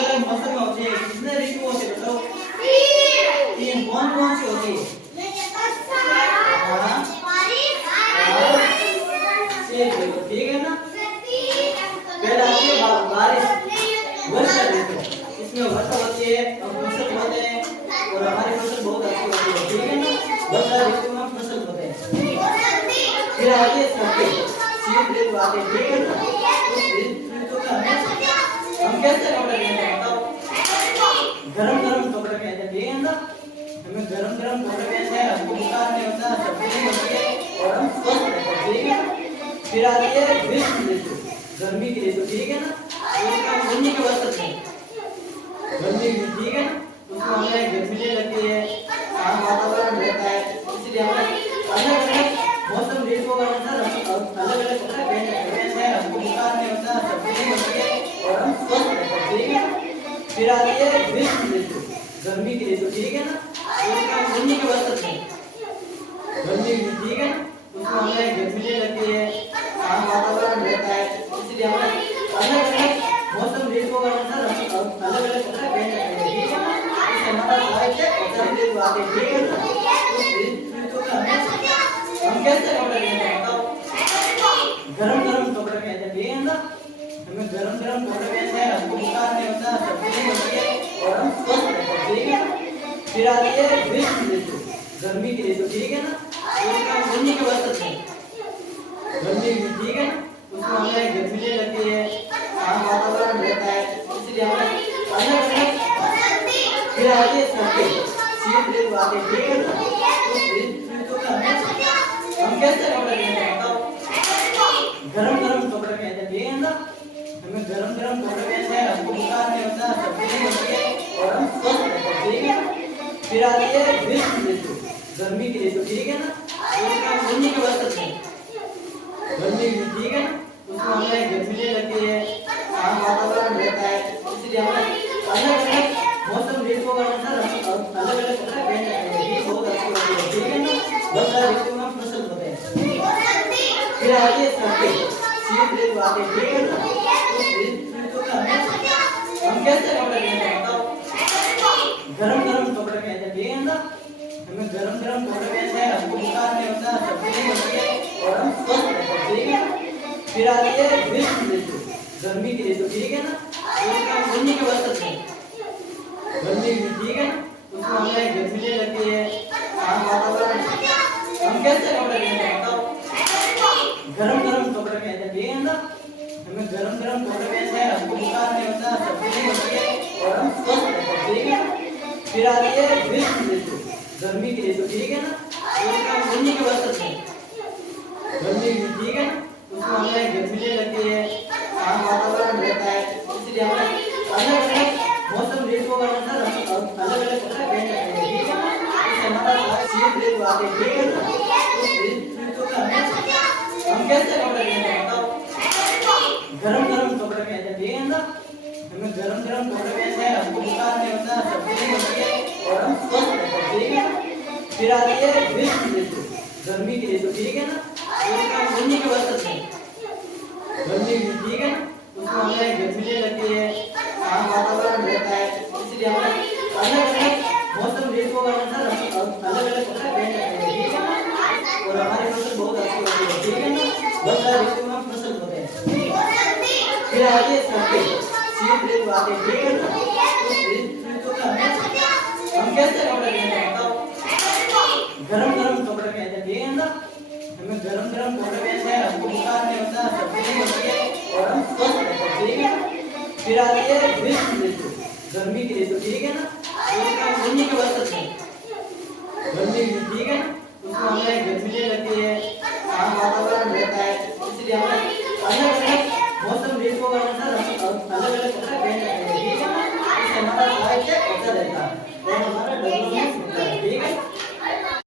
अलग मौसम में होती है। कितने ऋतु होते हैं बताओ? तीन। कौन सी होती है? हाँ, ठीक है ना। पहला आती है बारिश, वर्षा ऋतु। इसमें वर्षा होती है और फसल होते हैं और हमारी फसल बहुत अच्छी होती है, ठीक है ना। वर्षा ऋतु में फसल होते हैं। फिर आती है सर्दी, शीत ऋतु आती है, ठीक है ना। उस ऋतु में हम कैसे कपड़े पहनते हैं बताओ? गरम कपड़े पहनते हैं, ठीक है ना। हमें गरम कपड़े पहनते हैं, हमको बुखार नहीं होता, सर्दी नहीं होती है और हम स्वस्थ रहते हैं, ठीक है ना। फिर आती है ग्रीष्म ऋतु, गर्मी की ऋतु, ठीक है ना। उसका गर्मी के वस्त्र है, गर्मी की, ठीक है ना। उसमें हमें गर्मी नहीं लगती है, शांत वातावरण रहता है, इसलिए हमें अलग अलग मौसम ऋतुओं के अनुसार अलग अलग कपड़े पहनते हैं, हमको बुखार नहीं होता, सर्दी नहीं होती है और हम स्वस्थ रहते हैं, ठीक है ना। फिर आती है ग्रीष्म ऋतु, गर्मी की ऋतु, ठीक है ना। उसका गर्मी के वस्त्र है, गर्मी की, ठीक है ना। उसमें हमें गर्मी नहीं लगती है, शांत वातावरण रहता है, इसलिए हमें अलग अलग मौसम ऋतुओं के अनुसार अलग अलग कपड़े पहनते हैं, ठीक है ना। इससे हमारा स्वास्थ्य अच्छा ऋतु आती है, ठीक है ना। उस ऋतु में हम कैसे कपड़े पहनते हैं बताओ? गरम कपड़े पहनते हैं, ठीक है ना। हमें गरम कपड़े पहनते हैं, हमको बुखार नहीं होता, सर्दी नहीं होती है और हम स्वस्थ रहते हैं, ठीक है ना। फिर आती है ग्रीष्म ऋतु, गर्मी की ऋतु, ठीक है ना। उसका गर्मी के वस्त्र है, गर्मी की, ठीक है ना। उसमें हमें गर्मी नहीं लगती है, शांत वातावरण रहता है, इसलिए हमें अलग अलग। फिर आती है सर्दी, शीत ऋतु आती है, ठीक है ना। उस ऋतु में हम कैसे कपड़े पहनते हैं बताओ? गरम कपड़े पहनते हैं, ठीक है ना। हमें गरम कपड़े पहनते हैं, हमको बुखार नहीं होता, सर्दी नहीं होती है और हम स्वस्थ रहते हैं, ठीक है ना। फिर आती है ग्रीष्म ऋतु, गर्मी की ऋतु, ठीक है ना। उसका गर्मी के वस्त्र है, गर्मी की, ठीक है ना। उसमें हमें गर्मी नहीं लगती है, शांत वातावरण रहता है, इसलिए हमें अलग अलग मौसम ऋतुओं के अनुसार अलग अलग कपड़े पहनते हैं, ये बहुत अच्छी होती है, ठीक है ना। वर्षा ऋतु में फसल होते हैं। फिर आती है सर्दी, शीत ऋतु आती है, ठीक है ना। उस ऋतु में हम कैसे कपड़े पहनते हैं बताओ? गरम कपड़े पहनते हैं, ठीक है ना। हमें गरम कपड़े पहनते हैं, हमको बुखार नहीं होता, सर्दी नहीं होती है और हम स्वस्थ रहते हैं, ठीक है ना। फिर आती है ग्रीष्म ऋतु, गर्मी की ऋतु, ठीक है ना। उसका गर्मी के वस्त्र है, गर्मी की, ठीक है ना। उसमें हमें गर्मी नहीं लगती है, शांत वातावरण। हम कैसे कपड़े पहनते हैं बताओ? गरम कपड़े पहनते हैं, ठीक है ना। हमें गरम कपड़े पहनते हैं, हमको बुखार नहीं होता, सर्दी नहीं होती है और हम स्वस्थ रहते हैं, ठीक है ना। फिर आती है ग्रीष्म ऋतु, गर्मी की ऋतु, ठीक है ना। उसका गर्मी के वस्त्र है, गर्मी की, ठीक है ना। उसमें हमें गर्मी नहीं लगती है, शांत वातावरण रहता है, इसलिए हमें अलग अलग मौसम ऋतुओं के अनुसार अलग अलग कपड़े पहनते हैं, ठीक है ना। इससे हमारा शीत ऋतु आती है, ठीक है ना। उस ऋतु में हम कैसे कपड़े पहनते हैं बताओ? गरम कपड़े पहनते हैं, ठीक है ना। हमें गरम कपड़े पहनते हैं, हमको बुखार नहीं होता, सर्दी नहीं होती है और हम स्वस्थ रहते हैं, ठीक है ना। फिर आती है ग्रीष्म ऋतु, गर्मी की ऋतु, ठीक है ना। उसका गर्मी के वस्त्र है, गर्मी की, ठीक है ना। उसमें हमें गर्मी नहीं लगती है, शांत वातावरण रहता है, इसलिए हमें अलग अलग मौसम ऋतुओं के अनुसार अलग अलग कपड़े पहनते हैं, ठीक है ना। और हमारी फसल बहुत अच्छी होती है, ठीक है ना। वर्षा ऋतु में फसल होते हैं। फिर आती है सर्दी, शीत ऋतु आती है, ठीक है ना। उस ऋतु में हम कैसे कपड़े पहनते हैं बताओ? गरम कपड़े पहनते हैं, ठीक है ना। हमें गरम कपड़े पहनते हैं, हमको बुखार नहीं होता, सर्दी नहीं होती है और हम स्वस्थ रहते हैं, ठीक है ना। फिर आती है ग्रीष्म ऋतु, गर्मी की ऋतु, ठीक है ना। उसका गर्मी के वस्त्र है, गर्मी की, ठीक है ना। उसमें हमें गर्मी नहीं लगती है, शांत वातावरण रहता है, इसलिए हमें अलग अलग मौसम ऋतुओं के अनुसार अलग अलग कपड़े पहनते हैं, ठीक है ना। इससे हमारा स्वास्थ्य अच्छा रहता है और हमारा